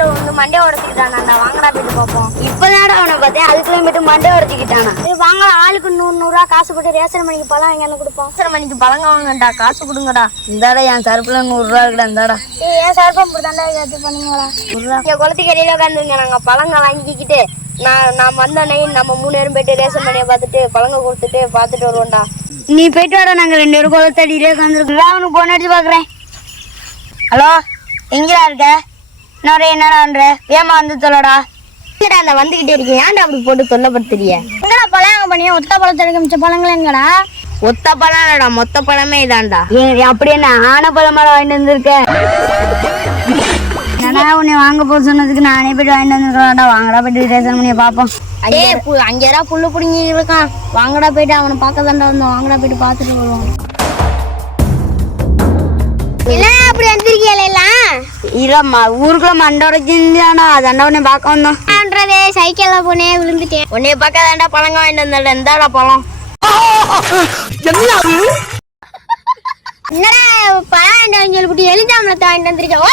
வண்டியில வந்து மண்டே உடச்சிக்கிட்டானா, வாங்கடா போயிட்டு பார்ப்போம். இப்பதான்டா அவனை பார்த்தேன், அதுக்குள்ள போயிட்டு மண்டே உடச்சிக்கிட்டானா. வாங்க, ஆளுக்கு 100 காசு போட்டு ரேஷன் மணிக்கு பழம் எங்க கொடுப்போம். ரேஷன் மணிக்கு பழங்க வாங்கடா, காசு கொடுங்கடா. இந்தாடா என் சருப்புல 100 ரூபா இருக்குடா, இந்தாடா. ஏன் சர்ப்பம் போட்டாண்டா இது பண்ணுங்களா? இங்க குளத்துக்கு இடையில உட்காந்துருங்க, நாங்க பழங்க வாங்கிக்கிட்டு நான் வந்தோடனே நம்ம 3 பேரும் போயிட்டு ரேஷன் மணியை பார்த்துட்டு பழங்க கொடுத்துட்டு பார்த்துட்டு வருவோம்டா. நீ போயிட்டு வாடா, நாங்க 2 பேரும் குளத்தடியிலே உட்காந்துருக்கோம். அவனுக்கு போன் அடிச்சு பாக்குறேன். ஹலோ, எங்கடா இருக்க? இன்னொரு என்னடா பண்ற? ஏமா வந்து சொல்லடா. அந்த வந்துகிட்டே இருக்கேன், ஏன்டா அப்படி போட்டு தொல்லப்படுத்துறிய? எங்கடா பழம் பண்ணிய? ஒத்த பழத்தை மிச்ச பழங்கள் எங்கடா? ஒத்த பழம்டா, மொத்த பழமே இதான்டா. அப்படி என்ன ஆன பழமாடா வாங்கிட்டு வந்திருக்கேன்? என்னடா உன்னை வாங்க போக சொன்னதுக்கு நானே போயிட்டு வாங்கிட்டு வந்துருக்கலாம்டா. வாங்கடா போயிட்டு ரேஷன் பண்ணியை பார்ப்போம். அங்க யாராவது புல்லு பிடிங்கி இருக்கான், வாங்கடா போயிட்டு அவனை பார்க்க தாண்டா வந்தோம். வாங்கடா போயிட்டு பார்த்துட்டு வருவோம். அப்படி வந்திருக்கீங்களா? இல்லம்மா, ஊருக்குள்ள மண்டை உடைச்சிருந்தானா, அதாண்டா உன்னை பார்க்க வந்தோம். சைக்கிள்ல போனே விழுந்துட்டேன். உன்னைய பார்க்க தாண்டா பழங்க வாங்கிட்டு வந்தா. இந்தாடா பழம். என்னடா பழம் வாங்கிட்டு வந்து எழுதாமலத்தை வாங்கிட்டு வந்துருக்கேன்.